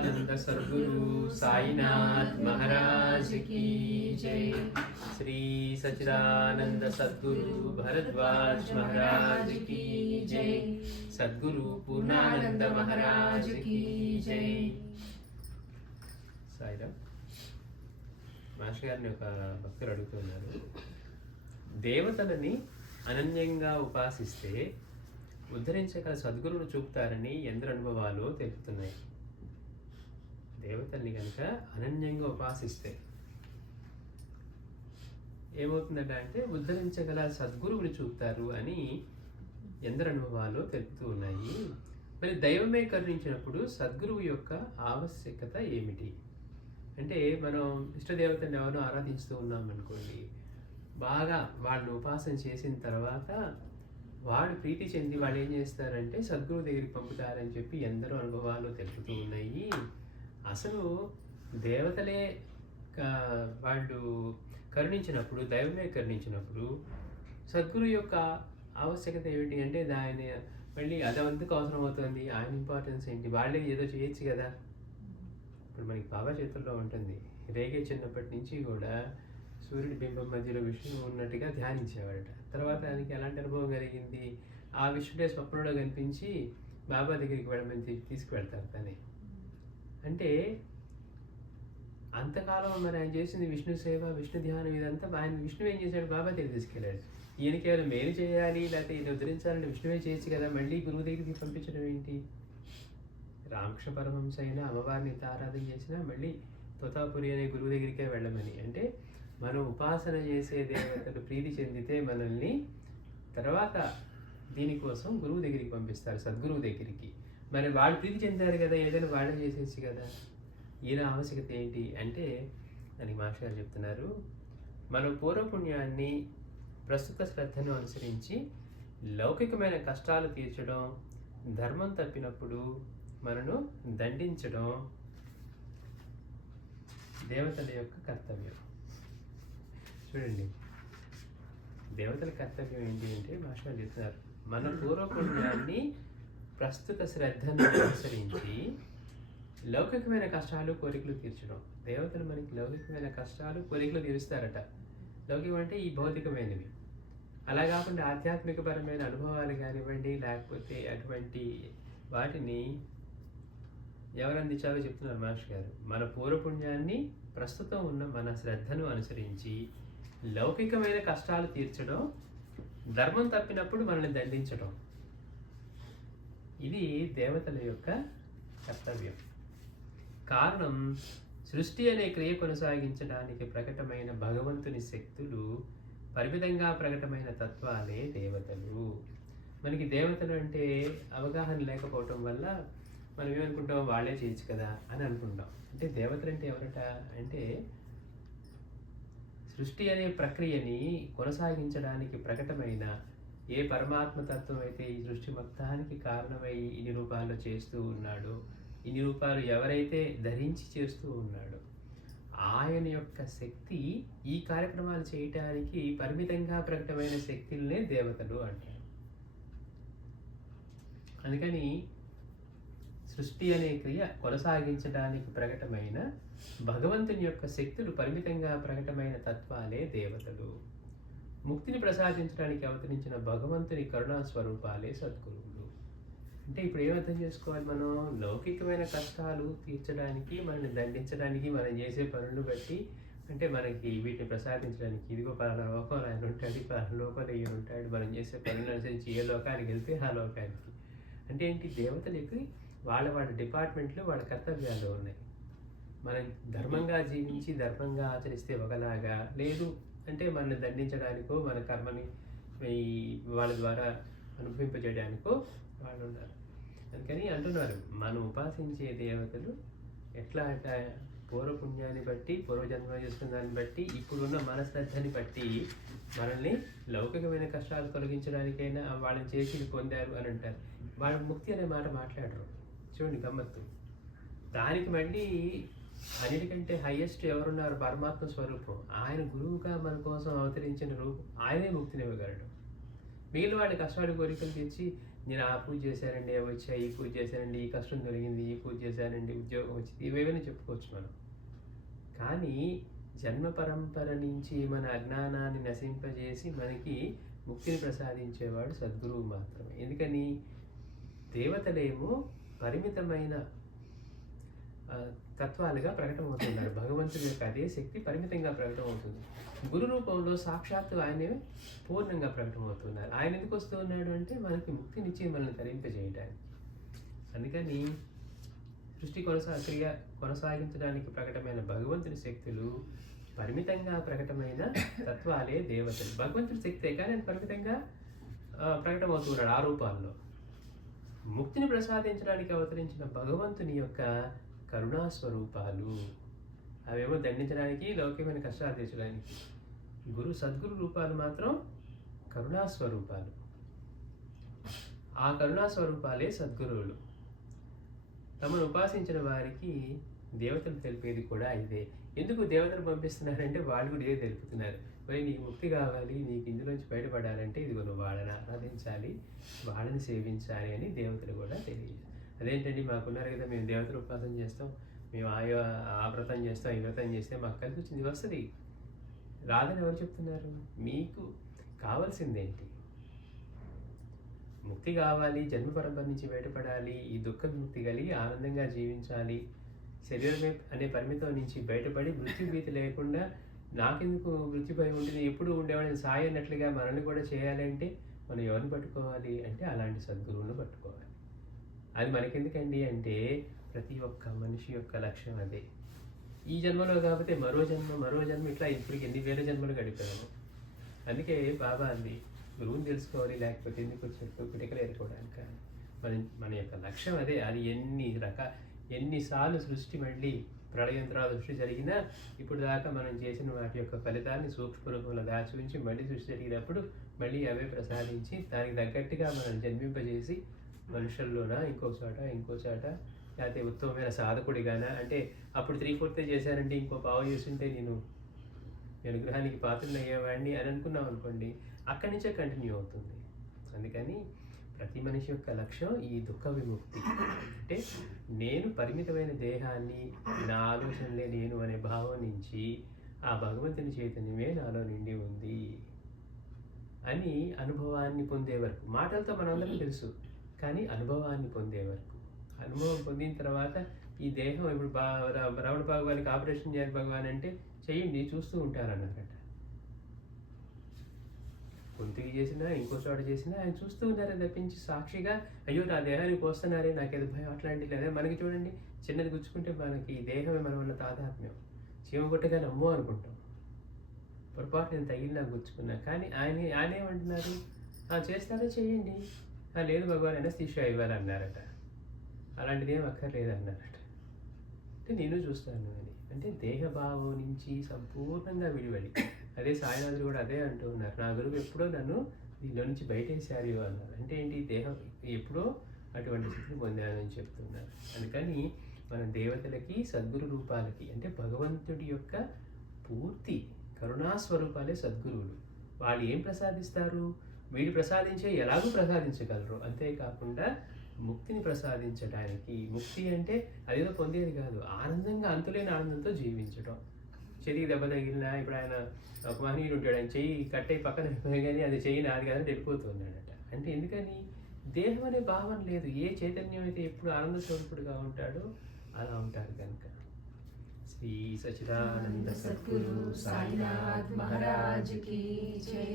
सच्चिदानंद सद्गुरु साईनाथ महाराज की जय। श्री सच्चिदानंद सद्गुरु भरद्वाज महाराज की जय। सद्गुरु पूर्णानंद महाराज की जय। సాయిరామ్ మాస్టర్ గారిని ఒక భక్తులు అడుగుతున్నారు, దేవతలని అనన్యంగా ఉపాసిస్తే ఉద్ధరించగల సద్గురువును చూపుతారని ఎందరు అనుభవాలు తెలుపుతున్నాయి. దేవతల్ని కనుక అనన్యంగా ఉపాసిస్తే ఏమవుతుందట అంటే ఉద్ధరించగల సద్గురువుని చూపుతారు అని ఎందరు అనుభవాలు తెలుపుతూ ఉన్నాయి. మరి దైవమే కరుణించినప్పుడు సద్గురువు యొక్క ఆవశ్యకత ఏమిటి అంటే, మనం ఇష్టదేవతని ఎవరినో ఆరాధిస్తూ ఉన్నాం అనుకోండి, బాగా వాళ్ళని ఉపాసన చేసిన తర్వాత వాడు ప్రీతి చెంది వాళ్ళు ఏం చేస్తారంటే సద్గురువు దగ్గరికి పంపుతారని చెప్పి ఎందరో అనుభవాలు తెలుపుతూ ఉన్నాయి. అసలు దేవతలే వాళ్ళు కరుణించినప్పుడు, దైవమే కరుణించినప్పుడు సద్గురు యొక్క ఆవశ్యకత ఏమిటి అంటే, దాని మళ్ళీ అదంతకు అవసరం అవుతుంది. ఆయన ఇంపార్టెన్స్ ఏంటి? వాళ్ళే ఏదో చేయొచ్చు కదా. ఇప్పుడు మనకి బాబా చేతుల్లో ఉంటుంది. రేగే చిన్నప్పటి నుంచి కూడా సూర్యుడి బింబం మధ్యలో విష్ణువు ఉన్నట్టుగా ధ్యానించేవాడట. తర్వాత ఆయనకి ఎలాంటి అనుభవం కలిగింది? ఆ విష్ణుడే స్వప్నంలో కనిపించి బాబా దగ్గరికి వెళ్ళమని తీసుకువెళ్తారు తనే. అంటే అంతకాలం మరి ఆయన చేసింది విష్ణు సేవ, విష్ణు ధ్యానం, ఇదంతా ఆయన విష్ణువు ఏం చేశాడు? బాబా దగ్గరికి తీసుకెళ్ళాడు. ఈయన కేవలం మేలు చేయాలి లేకపోతే ఈయన ఉద్ధరించాలని విష్ణువే చేయొచ్చు కదా, మళ్ళీ గురువు దగ్గరికి పంపించడం ఏంటి? రామకృష్ణ పరమహంస అయినా అమ్మవారిని ఆరాధన చేసినా మళ్ళీ తోతాపురి అనే గురువు దగ్గరికే వెళ్ళమని. అంటే మనం ఉపాసన చేసే దేవతలు ప్రీతి చెందితే మనల్ని తర్వాత దీనికోసం గురువు దగ్గరికి పంపిస్తారు, సద్గురువు దగ్గరికి. మరి వాళ్ళు ప్రీతి చెందారు కదా, ఏదైనా వాళ్ళే చేసేసి కదా. ఈయన ఆవశ్యకత ఏంటి అంటే దానికి మాస్టర్ గారు చెప్తున్నారు, మన పూర్వపుణ్యాన్ని ప్రస్తుత శ్రద్ధను అనుసరించి లౌకికమైన కష్టాలు తీర్చడం, ధర్మం తప్పినప్పుడు మనను దండించడం దేవతల యొక్క కర్తవ్యం. చూడండి, దేవతల కర్తవ్యం ఏంటి అంటే మాస్టర్ చెప్తున్నారు, మన పూర్వపుణ్యాన్ని ప్రస్తుత శ్రద్ధను అనుసరించి లౌకికమైన కష్టాలు కోరికలు తీర్చడం. దేవతలు మనకి లౌకికమైన కష్టాలు కోరికలు తీరుస్తారట. లౌకికం అంటే ఈ భౌతికమైనవి. అలా కాకుండా ఆధ్యాత్మికపరమైన అనుభవాలు కానివ్వండి, లేకపోతే అటువంటి వాటిని ఎవరు అందించాలో చెప్తున్నారు మాస్టర్ గారు. మన పూర్వపుణ్యాన్ని ప్రస్తుతం ఉన్న మన శ్రద్ధను అనుసరించి లౌకికమైన కష్టాలు తీర్చడం, ధర్మం తప్పినప్పుడు మనల్ని దండించడం, ఇది దేవతల యొక్క కర్తవ్యం. కారణం, సృష్టి అనే క్రియ కొనసాగించడానికి ప్రకటమైన భగవంతుని శక్తులు, పరిమితంగా ప్రకటమైన తత్వాలే దేవతలు. మనకి దేవతలు అంటే అవగాహన లేకపోవటం వల్ల మనం ఏమనుకుంటాం, వాళ్ళే చేయొచ్చు కదా అని అనుకుంటాం. అంటే దేవతలు అంటే ఎవరట అంటే, సృష్టి అనే ప్రక్రియని కొనసాగించడానికి ప్రకటమైన ఏ పరమాత్మ తత్వం అయితే ఈ సృష్టి మొత్తానికి కారణమై ఇన్ని రూపాల్లో చేస్తూ ఉన్నాడో, ఇన్ని రూపాలు ఎవరైతే ధరించి చేస్తూ ఉన్నాడో, ఆయన యొక్క శక్తి ఈ కార్యక్రమాలు చేయటానికి పరిమితంగా ప్రకటమైన శక్తులనే దేవతలు అంటారు. అందుకని సృష్టి అనే క్రియ కొనసాగించడానికి ప్రకటమైన భగవంతుని యొక్క శక్తులు, పరిమితంగా ప్రకటమైన తత్వాలే దేవతలు. ముక్తిని ప్రసాదించడానికి అవతరించిన భగవంతుని కరుణా స్వరూపాలే సద్గురువులు. అంటే ఇప్పుడు ఏమర్థం చేసుకోవాలి మనం? లౌకికమైన కష్టాలు తీర్చడానికి, మనల్ని దండించడానికి, మనం చేసే పనులను బట్టి, అంటే మనకి వీటిని ప్రసాదించడానికి ఇదిగో పలానా లోకంలో ఆయన ఉంటాడు, పలానా లోకంలో ఈయన ఉంటాడు, మనం చేసే పనులను అనుసరించి ఏ లోకానికి వెళ్తే ఆ లోకానికి. అంటే ఏంటి? దేవతలకి వాళ్ళ డిపార్ట్మెంట్లు, వాళ్ళ కర్తవ్యాలు ఉన్నాయి. మనం ధర్మంగా జీవించి ధర్మంగా ఆచరిస్తే ఒకలాగా, లేదు అంటే మనల్ని దండించడానికో, మన కర్మని వాళ్ళ ద్వారా అనుభవింపజేయడానికో వాళ్ళు ఉన్నారు. అందుకని అంటున్నారు, మనం ఉపాసించే దేవతలు ఎట్లా అంటే పూర్వపుణ్యాన్ని బట్టి, పూర్వజన్మ చేసుకున్న దాన్ని బట్టి, ఇప్పుడున్న మన శ్రద్ధని బట్టి మనల్ని లౌకికమైన కష్టాలు తొలగించడానికైనా వాళ్ళని చేసి పొందారు అని అంటారు. వాళ్ళ ముక్తి అనే మాట మాట్లాడరు. చూడండి గమ్మత్తు. దానికి మళ్ళీ అన్నిటికంటే హైయెస్ట్ ఎవరున్నారు? పరమాత్మ స్వరూపం. ఆయన గురువుగా మన కోసం అవతరించిన రూపం, ఆయనే ముక్తినివ్వగలడు. మిగిలిన వాళ్ళ కష్టాలు కోరికలు తీర్చి నేను ఆ పూజ చేశానండి, అవి వచ్చాయి, ఈ పూజ చేశానండి, ఈ కష్టం కలిగింది, ఈ పూజ చేశానండి, ఉద్యోగం వచ్చింది, ఇవేమైనా చెప్పుకోవచ్చు మనం. కానీ జన్మ పరంపర నుంచి మన అజ్ఞానాన్ని నశింపజేసి మనకి ముక్తిని ప్రసాదించేవాడు సద్గురువు మాత్రమే. ఎందుకని? దేవతలేమో పరిమితమైన తత్వాలుగా ప్రకటమవుతున్నారు. భగవంతుని యొక్క అదే శక్తి పరిమితంగా ప్రకటమవుతుంది. గురు రూపంలో సాక్షాత్తు ఆయనే పూర్ణంగా ప్రకటమవుతున్నారు. ఆయన ఎందుకు వస్తూ ఉన్నాడు అంటే మనకి ముక్తినిచ్చి మనల్ని తరింపజేయడానికి. అందుకని సృష్టి క్రియ కొనసాగించడానికి ప్రకటమైన భగవంతుని శక్తులు పరిమితంగా ప్రకటమైన తత్వాలే దేవతలు. భగవంతుని శక్తే కానీ అది పరిమితంగా ప్రకటమవుతున్నాడు ఆ రూపాల్లో. ముక్తిని ప్రసాదించడానికి అవతరించిన భగవంతుని యొక్క కరుణాస్వరూపాలు, అవేమో దండించడానికి, లౌకికమైన కష్టాలు తీర్చడానికి. సద్గురు రూపాలు మాత్రం కరుణాస్వరూపాలు. ఆ కరుణాస్వరూపాలే సద్గురువులు. తమను ఉపాసించిన వారికి దేవతలు తెలిపేది కూడా ఇదే. ఎందుకు దేవతలు పంపిస్తున్నారంటే వాళ్ళు కూడా ఇదే తెలుపుతున్నారు. మరి నీకు ముక్తి కావాలి, నీకు ఇందులోంచి బయటపడాలంటే ఇదిగో నువ్వు వాళ్ళని ఆరాధించాలి, వాళ్ళని సేవించాలి అని దేవతలు కూడా తెలియదు. అదేంటండి, మాకున్నారు కదా, మేము దేవతలు ఉపాసన చేస్తాం, మేము ఆ వ్రతం చేస్తాం, ఈ వ్రతం చేస్తే మాకు కలిసి వచ్చింది వస్తుంది. రాదని ఎవరు చెప్తున్నారు? మీకు కావాల్సిందేంటి? ముక్తి కావాలి, జన్మ పరంపర నుంచి బయటపడాలి, ఈ దుఃఖ ముక్తి కలిగి ఆనందంగా జీవించాలి, శరీరమే అనే పరిమితం నుంచి బయటపడి మృత్యు భీతి లేకుండా నాకెందుకు మృత్యు భయం ఉంటుంది, ఎప్పుడు ఉండేవాడిని సాయి అన్నట్లుగా మనల్ని కూడా చేయాలంటే మనం ఎవరిని పట్టుకోవాలి అంటే అలాంటి సద్గురువులను పట్టుకోవాలి. అది మనకెందుకండి అంటే ప్రతి ఒక్క మనిషి యొక్క లక్ష్యం అదే. ఈ జన్మలో కాకపోతే మరో జన్మ ఇట్లా ఇప్పటికి ఎన్ని వేల జన్మలు గడిపాము. అందుకే బాబా అంది, గురువుని తెలుసుకోవాలి, లేకపోతే ఎందుకు వచ్చారు పిటికలు ఏరుకోవడానికి. మన యొక్క లక్ష్యం అదే. అది ఎన్నిసార్లు సృష్టి మళ్ళీ ప్రళయం తర్వాత సృష్టి జరిగినా ఇప్పుడు దాకా మనం చేసిన వాటి యొక్క ఫలితాన్ని సూక్ష్మ రూపంలో దాచి ఉంచి మళ్ళీ సృష్టి జరిగినప్పుడు మళ్ళీ అవే ప్రసాదించి దానికి తగ్గట్టుగా మనం జన్మింపజేసి మనుషుల్లోన ఇంకో చోట లేకపోతే ఉత్తమమైన సాధకుడిగానా, అంటే అప్పుడు 3/4 చేశానంటే ఇంకో పావు చేస్తుంటే నేను గృహానికి పాత్రలు అయ్యేవాడిని అని అనుకున్నాం అనుకోండి, అక్కడి నుంచే కంటిన్యూ అవుతుంది. అందుకని ప్రతి మనిషి యొక్క లక్ష్యం ఈ దుఃఖ విముక్తి. అంటే నేను పరిమితమైన దేహాన్ని, నా ఆలోచనలే నేను అనే భావం నుంచి ఆ భగవంతుని చైతన్యమే నాలో నిండి ఉంది అని అనుభవాన్ని పొందే వరకు. మాటలతో మనందరం తెలుసు, కానీ అనుభవాన్ని పొందే వరకు. అనుభవం పొందిన తర్వాత ఈ దేహం ఇప్పుడు రమణ భగవానికి ఆపరేషన్ చేయాలి భగవాన్ అంటే చెయ్యండి, చూస్తూ ఉంటారన్నారట. గొంతుకి చేసినా ఇంకో చోట చేసినా ఆయన చూస్తూ ఉన్నారని తప్పించి సాక్షిగా అయ్యో నా దేహానికి వస్తున్నారే నాకేదో భయం అట్లాంటి లేదా. మనకి చూడండి, చిన్నది గుచ్చుకుంటే మనకి ఈ దేహమే మనం ఉన్న తాదాత్మ్యం. చీమ కొట్టగానే అమ్మో అనుకుంటాం, పొరపాటు నేను తగిలినా గుచ్చుకున్నా. కానీ ఆయన ఏమంటున్నారు, చేస్తారో చేయండి, లేదు భగవాన్ అనస్థీషియా ఇవ్వాలన్నారట. అలాంటిది ఏం అక్కర్లేదు అన్నారట. అంటే నేను చూస్తాను అని, అంటే దేహభావం నుంచి సంపూర్ణంగా విడివడి. అదే సాయినాథుడు కూడా అదే అంటూ ఉన్నారు, నా గురువు ఎప్పుడో నన్ను దీనిలో నుంచి బయటేసారు అన్నారు. అంటే ఏంటి, దేహం ఎప్పుడో అటువంటి స్థితిని పొందానని చెప్తున్నారు. అందుకని మన దేవతలకి సద్గురు రూపాలకి అంటే భగవంతుడి యొక్క పూర్తి కరుణాస్వరూపాలే సద్గురువులు. వాళ్ళు ఏం ప్రసాదిస్తారు, వీడు ప్రసాదించే ఎలాగూ ప్రసాదించగలరు. అంతేకాకుండా ముక్తిని ప్రసాదించడానికి, ముక్తి అంటే అదేదో పొందేది కాదు, ఆనందంగా అంతులేని ఆనందంతో జీవించడం. చెయ్యి దెబ్బ తగిలినా, ఇప్పుడు ఆయన ఒక మహనీయుడు ఉంటాడు, ఆయన చెయ్యి కట్టయి పక్కన కానీ అది చెయ్యి నాది కాదని వెళ్ళిపోతున్నాడట. అంటే ఎందుకని, దేహం అనే భావన లేదు. ఏ చైతన్యం అయితే ఎప్పుడు ఆనంద స్వరూపుడుగా ఉంటాడో అలా ఉంటారు కనుక. శ్రీ సచ్చిదానంద సద్గురు సాయినాథ్ మహారాజ్ కీ జై.